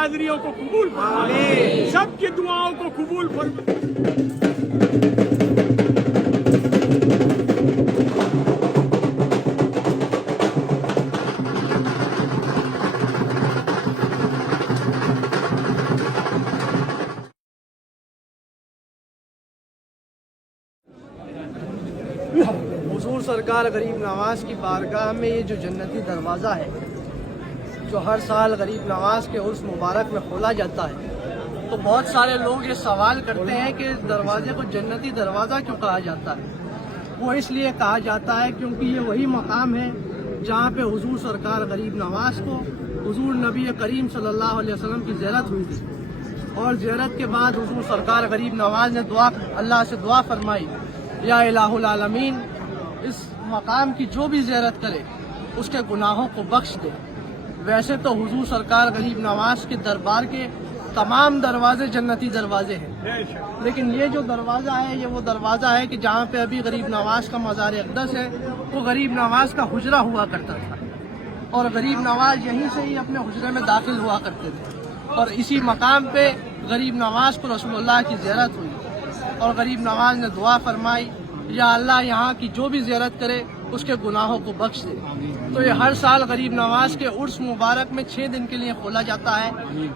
हाजिरियों को कबूल फरमा, सबकी दुआओं को कबूल फरमा। हुजूर सरकार गरीब नवाज की बारगाह में ये जो जन्नती दरवाज़ा है जो हर साल गरीब नवाज के उर्स मुबारक में खोला जाता है, तो बहुत सारे लोग ये सवाल करते हैं कि दरवाजे को जन्नती दरवाज़ा क्यों कहा जाता है। वो इसलिए कहा जाता है क्योंकि ये वही मकाम है जहाँ पे हुजूर सरकार गरीब नवाज को हुजूर नबी करीम सल्लल्लाहु अलैहि वसल्लम की ज़ियारत हुई थी, और ज़ियारत के बाद हुजूर सरकार गरीब नवाज ने अल्लाह से दुआ फरमाई, या इलाहुल आलमीन, इस मकाम की जो भी ज़ियारत करे उसके गुनाहों को बख्श दे। वैसे तो हुजूर सरकार गरीब नवाज के दरबार के तमाम दरवाजे जन्नती दरवाजे हैं, लेकिन ये जो दरवाज़ा है ये वो दरवाज़ा है कि जहाँ पे अभी गरीब नवाज का मज़ार अक़दस है, वो गरीब नवाज का हुजरा हुआ करता था, और गरीब नवाज यहीं से ही अपने हुजरे में दाखिल हुआ करते थे। और इसी मकाम पे गरीब नवाज को रसूलुल्लाह की ज़ियारत हुई, और गरीब नवाज ने दुआ फरमाई, या अल्लाह यहाँ की जो भी ज़ियारत करे उसके गुनाहों को बख्श दे। तो ये हर साल गरीब नवाज के उर्स मुबारक में 6 दिन के लिए खोला जाता है,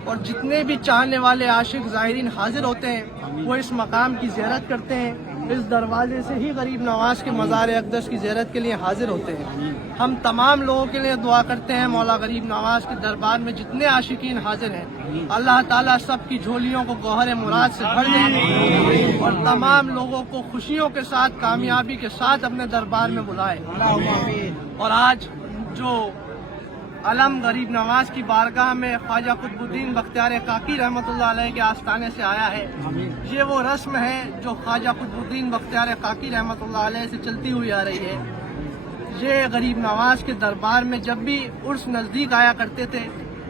और जितने भी चाहने वाले आशिक ज़ाहिरीन हाजिर होते हैं वो इस मकाम की ज़ियारत करते हैं। इस दरवाजे से ही गरीब नवाज के मज़ार अक़दस की ज़ियारत के लिए हाजिर होते हैं। हम तमाम लोगों के लिए दुआ करते हैं मौला गरीब नवाज के दरबार में जितने आशिकीन हाजिर हैं, अल्लाह ताला सब की झोलियों को गौहर मुराद से भर दे, और तमाम लोगों को खुशियों के साथ कामयाबी के साथ अपने दरबार में बुलाए। और आज जो अलम गरीब नवाज की बारगाह में ख्वाजा कुतुबुद्दीन बख्तियार काकी रहमतुल्लाह अलैह के आस्थाने से आया है, ये वो रस्म है जो ख्वाजा कुतुबुद्दीन बख्तियार काकी रहमतुल्लाह अलैह से चलती हुई आ रही है। ये गरीब नवाज के दरबार में जब भी उर्स नज़दीक आया करते थे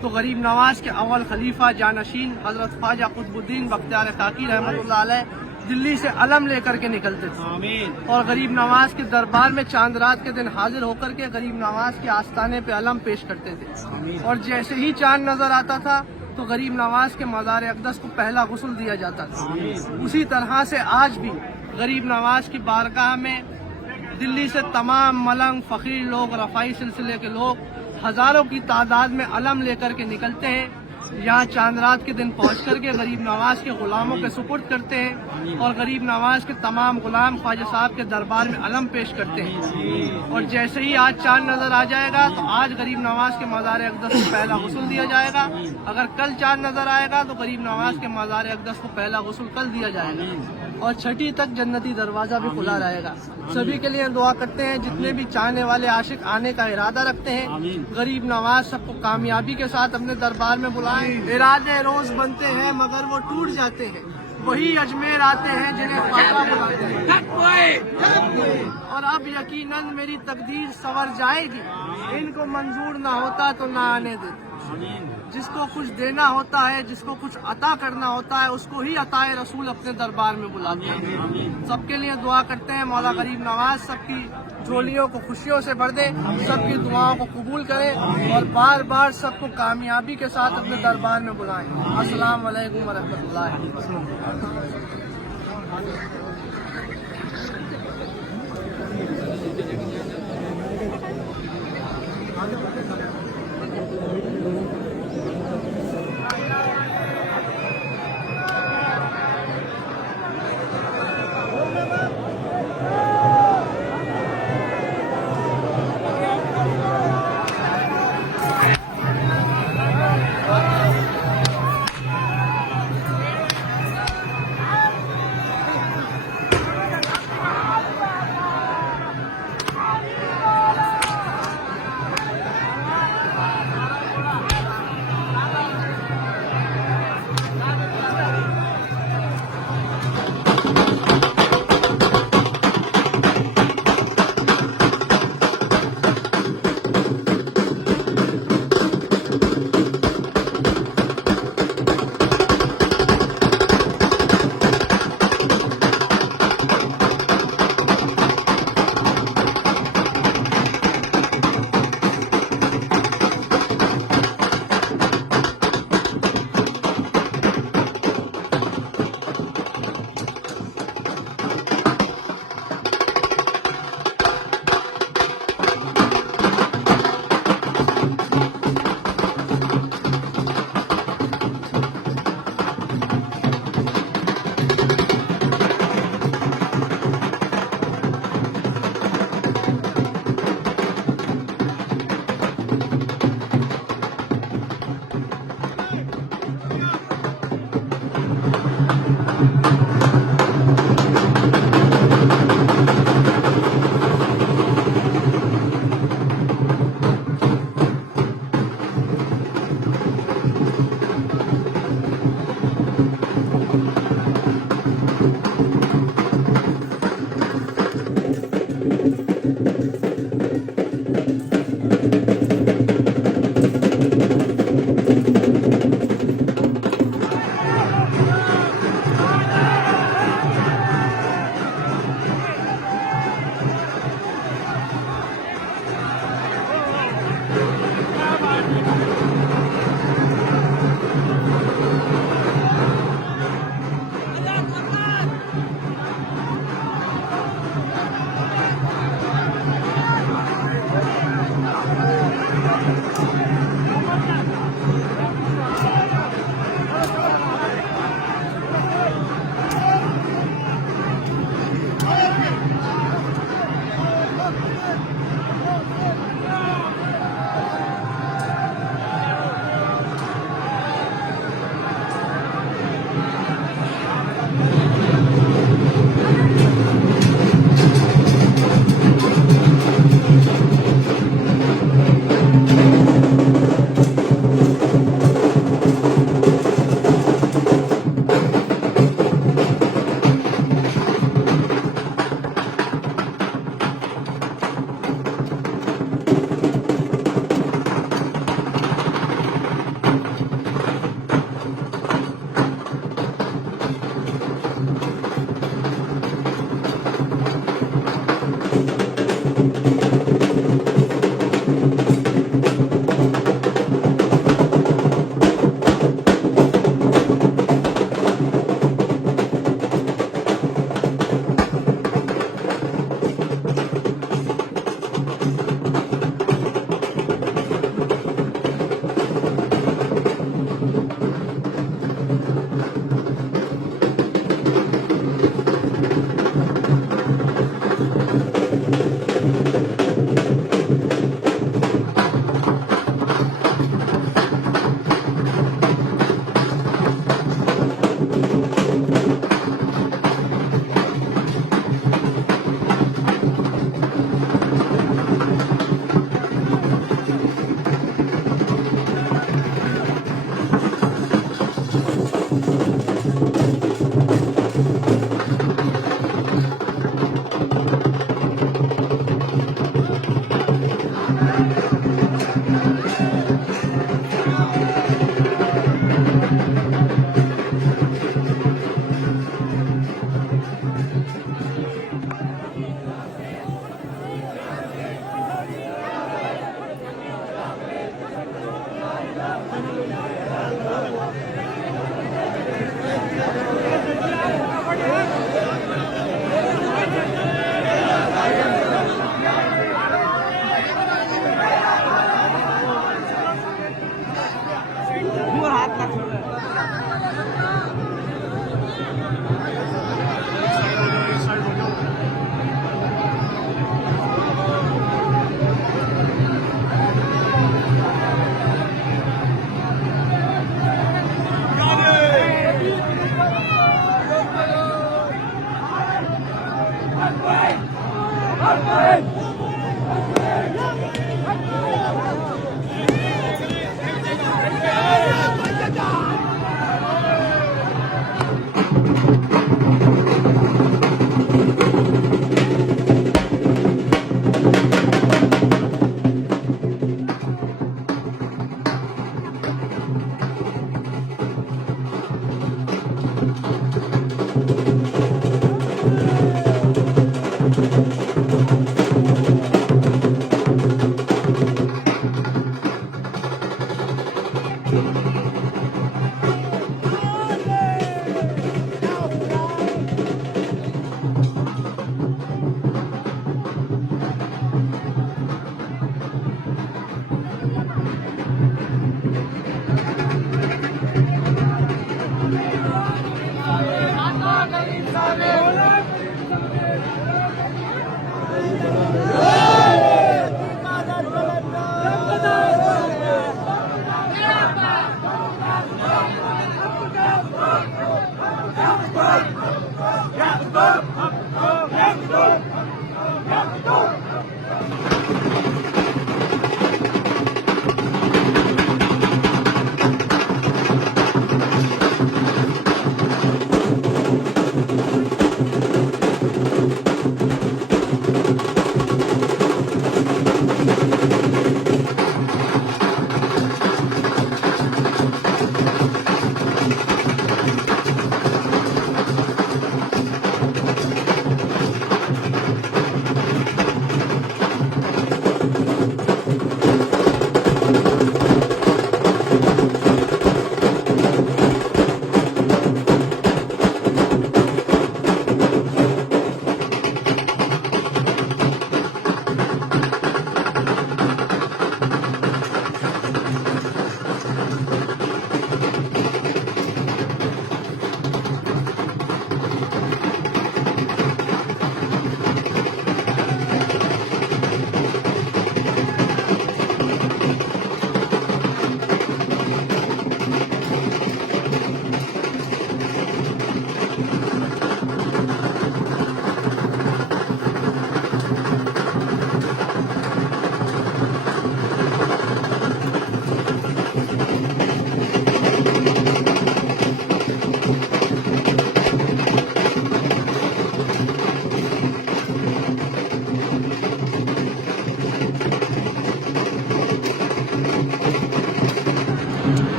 तो गरीब नवाज के अव्वल खलीफा जानशीन हजरत ख्वाजा कुतुबुद्दीन बख्तियार काकी रहमतुल्लाह अलैह दिल्ली से अलम लेकर के निकलते थे, और गरीब नवाज के दरबार में चांद रात के दिन हाजिर होकर के गरीब नवाज के आस्थाने पे अलम पेश करते थे। और जैसे ही चांद नजर आता था तो गरीब नवाज के मज़ार अक़दस को पहला गुस्ल दिया जाता था। उसी तरह से आज भी गरीब नवाज की बारगाह में दिल्ली से तमाम मलंग फ़कीर लोग, रफ़ाई सिलसिले के लोग हज़ारों की तादाद में अलम लेकर के निकलते हैं। यहाँ चांद रात के दिन पहुँच करके गरीब नवाज के गुलामों के सुपुर्द करते हैं, और गरीब नवाज के तमाम गुलाम ख्वाजा साहब के दरबार में अलम पेश करते हैं। और जैसे ही आज चांद नजर आ जाएगा तो आज गरीब नवाज के मज़ार अक़दस को पहला गुस्ल दिया जाएगा। अगर कल चांद नजर आएगा तो गरीब नवाज के मज़ार अक़दस को पहला गुस्ल कल दिया जाएगा, और 6ठी तक जन्नती दरवाज़ा भी खुला रहेगा। सभी के लिए दुआ करते हैं, जितने भी चाहने वाले आशिक आने का इरादा रखते हैं, गरीब नवाज सबको कामयाबी के साथ अपने दरबार में बुलाएं। इरादे रोज बनते हैं मगर वो टूट जाते हैं, वही अजमेर आते हैं जिन्हें ख्वाजा बुलाते हैं। और अब यकीनन मेरी तकदीर संवर जाएगी, इनको मंजूर ना होता तो ना आने देते। जिसको कुछ देना होता है, जिसको कुछ अता करना होता है, उसको ही अताए रसूल अपने दरबार में बुलाते हैं। सबके लिए दुआ करते हैं मौला गरीब नवाज सबकी झोलियों को खुशियों से भर दे, सबकी दुआओं को कबूल करे, और बार बार सबको कामयाबी के साथ अपने दरबार में बुलाएं। अस्सलाम वालेकुम व रहमतुल्लाह।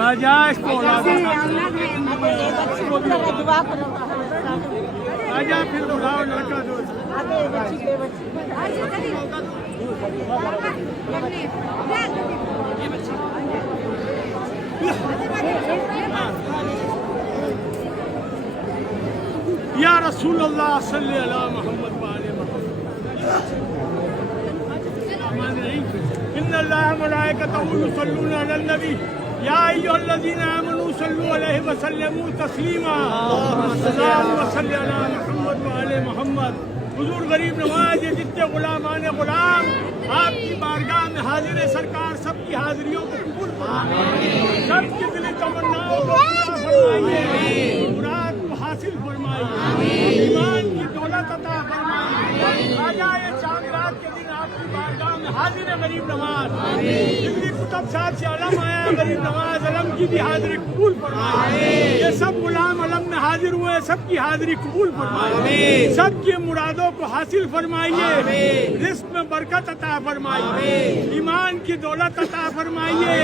ख्वाजा इसको ख्वाजा फिर बुलाओ लड़का दो या रसूल अल्लाह सल्ली अला मोहम्मद वाले मोहम्मद इन्नल्लाह मलाइकतहु युसल्लूना अलन नबी या अय्युहल्लज़ीना आमनू सल्लू अलैहि व सल्लिमू तस्लीमा अल्लाहुम्मा सल्ली अला मोहम्मद व आले मोहम्मद। हुजूर गरीब नवाज ये जितने गुलामान गुलाम आपकी बारगाह में हाजिर है सरकार, सबकी हाजिरियों को कबूल फरमाइए, सबकी दिली तमन्नाओं को पूरा फरमाइए, मुराद को हासिल फरमाइए, ईमान की दौलत अता फरमाइए। ख्वाजा ये चांद रात के दिन आपकी बारगाह में हाजिर है गरीब नवाज, दिल्ली कुतुब साहब से अलम आया गरीब नवाज, अलम की भी हाजिरी कबूल फरमाइए। ये सब गुलाम अलम में हाजिर हुए, सबकी हाजिरी कबूल फरमाइए, सबकी मुरादों को हासिल फरमाइए, रिस्क में बरकत अता फरमाइए, ईमान की दौलत अता फरमाइए।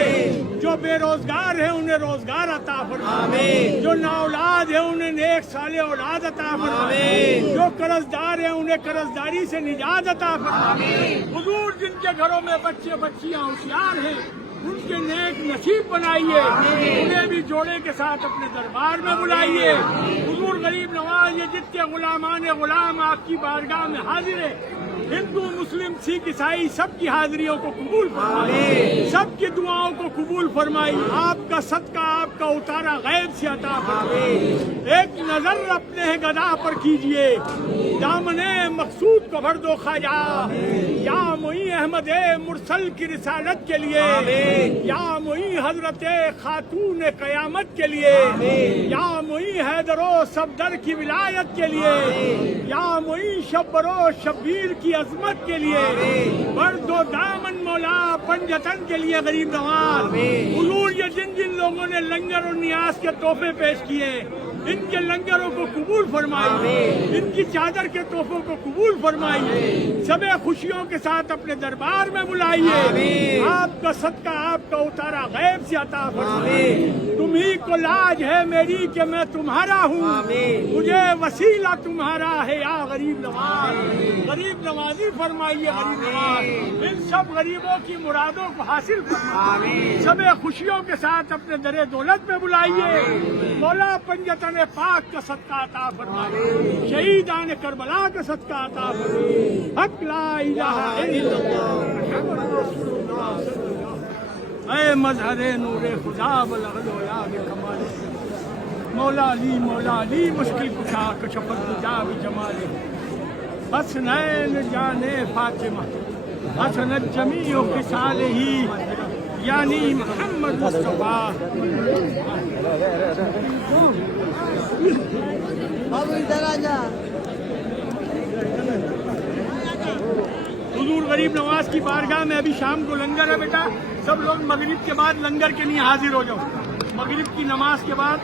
जो बेरोजगार है उन्हें रोजगार अता फरमाइए, जो नाऔलाद है उन्हें नेक साले औलाद अता फरमाइए, जो कर्जदार है उन्हें कर्जदारी से निजात अता फरमाइए। हुजूर जिनके घरों में बच्चे बच्चियां होशियार हैं उनके नेक नसीब बनाइए, उन्हें भी जोड़े के साथ अपने दरबार में बुलाइए। हुजूर गरीब नवाज ये जितने गुलामान गुलाम आपकी बारगाह में हाजिर है, हिंदू मुस्लिम सिख ईसाई सबकी हाजिरियों को कबूल फरमाइए, सबकी दुआओं को कबूल फरमाइए। आपका सदका आपका उतारा गैब से अता फरमाइए। एक नजर अपने गदा पर कीजिए, दामने मकसूद को भर दो ख्वाजा, या मोई अहमद मुरसल की रिसालत के लिए, या मोई हजरत खातून कयामत के लिए, या मोई हैदरो सफदर की विलायत के लिए, या मोई शब्बरो शब्बीर की अजमत के लिए, बर्दो दामन मौला पंजतन के लिए गरीब नवाज। हुजूर ये जिन जिन लोगों ने लंगर और नियाज के तोहफे पेश किए इनके लंगरों को कबूल फरमाइए, इनकी चादर के तोहफों को कबूल फरमाइए, सबे खुशियों के साथ अपने दरबार में बुलाइए। आपका सदका आपका उतारा गैब से अता फरमाइए। तुम्ही को लाज है मेरी कि मैं तुम्हारा हूँ, मुझे वसीला तुम्हारा है या गरीब नवाज। गरीब नवाजी फरमाइए गरीब नवाज, इन सब गरीबों की मुरादों को हासिल फरमाइए, सबे खुशियों के साथ अपने दरे दौलत में बुलाइए। मौला पंजतन पाक का सदका अता फरमाइए, शहीदान करबला का सदका अता फरमाइए। हक ला इलाहा इल्लल्लाह मुहम्मद रसूलुल्लाह सल्लल्लाहु ऐ मजहरे नूरे खुदा बलगलो याद कमाले, मौला अली मुश्किल कुशा कशफत जाब जमाले, हसनैन जाने फातिमा हसनत जमीओ किसाले ही यानी मोहम्मद मुस्तफा। हुजूर गरीब नवाज की बारगाह में अभी शाम को लंगर है बेटा, सब लोग मगरिब के बाद लंगर के लिए हाजिर हो जाओ। मगरिब की नमाज के बाद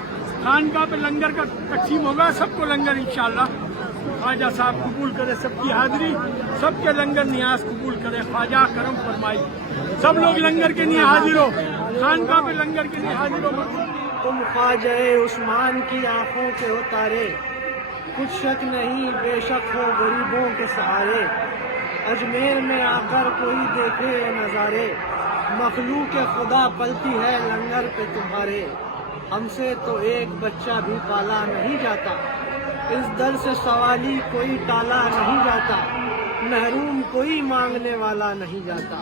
खानकाह पे लंगर का तकसीम होगा, सबको लंगर इंशाअल्लाह। ख्वाजा साहब कबूल करे सबकी हाजिरी, सबके लंगर नियाज कबूल करे, ख्वाजा करम फरमाई। सब लोग लंगर के लिए हाजिर हो, खानकाह पे लंगर के लिए हाजिर हो। तुम ख्वाजा उस्मान की आंखों के उतारे, कुछ शक नहीं बेशक हो गरीबों के सहारे। अजमेर में आकर कोई देखे ये नज़ारे, मखलूक खुदा पलती है लंगर पे तुम्हारे। हमसे तो एक बच्चा भी पाला नहीं जाता, اس در سے سوالی کوئی ٹالا نہیں جاتا، محروم کوئی مانگنے والا نہیں جاتا۔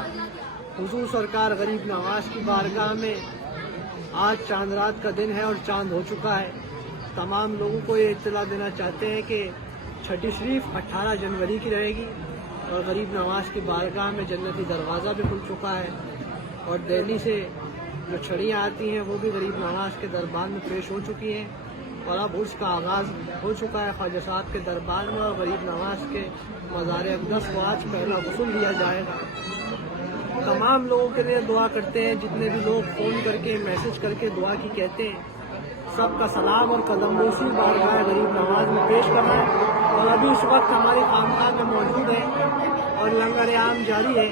حضور سرکار غریب نواز کی بارگاہ میں آج چاند رات کا دن ہے اور چاند ہو چکا ہے۔ تمام لوگوں کو یہ اطلاع دینا چاہتے ہیں کہ چھٹی شریف 18 جنوری کی رہے گی اور غریب نواز کی بارگاہ میں جنتی دروازہ بھی کھل چکا ہے، اور دہلی سے جو چھڑیاں آتی ہیں وہ بھی غریب نواز کے دربار میں پیش ہو چکی ہیں، اور اب اس کا آغاز ہو چکا ہے خواجہ صاحب کے دربار میں، اور غریب نواز کے مزار اقدس کو آج پہلا غسل دیا جائے گا۔ تمام لوگوں کے لیے دعا کرتے ہیں، جتنے بھی لوگ فون کر کے میسج کر کے دعا کی کہتے ہیں، سب کا سلام اور قدم بوسی بارگاہ غریب نواز میں پیش کرنا ہے۔ اور ابھی اس وقت ہماری خانقاہ میں موجود ہے اور لنگر عام جاری ہے۔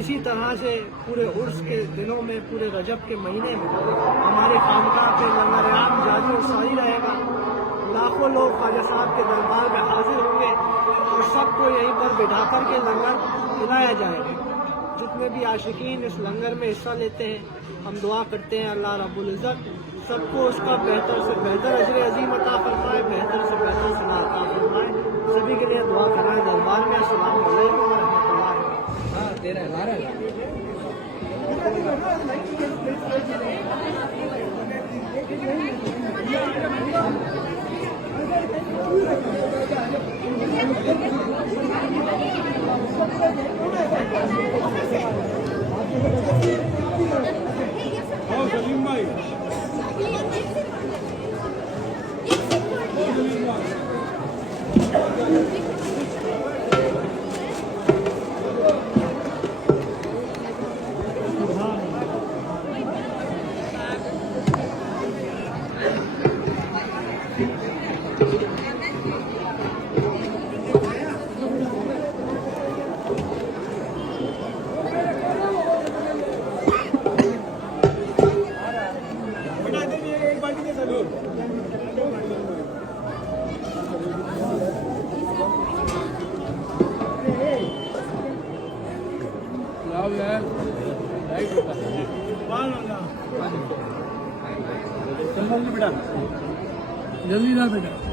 اسی طرح سے پورے عرس کے دنوں میں، پورے رجب کے مہینے میں ہماری خانقاہ پہ لنگر عام جاری اور ساری رہے گا۔ لاکھوں لوگ خواجہ صاحب کے دربار میں حاضر ہوں گے اور سب کو یہیں پر بٹھا کر کے لنگر کھلایا جائے گا۔ جتنے بھی عاشقین اس لنگر میں حصہ لیتے ہیں، ہم دعا کرتے ہیں اللہ رب العزت سب کو اس کا بہتر سے بہتر اجر عظیم عطا فرمائے، بہتر سے بہتر صلاح عطا فرمائے۔ سبھی کے لیے دعا کرائے دربار میں۔ السلام علیکم ورحمۃ اللہ۔ سلیم بھائی جلدی لا بیٹا۔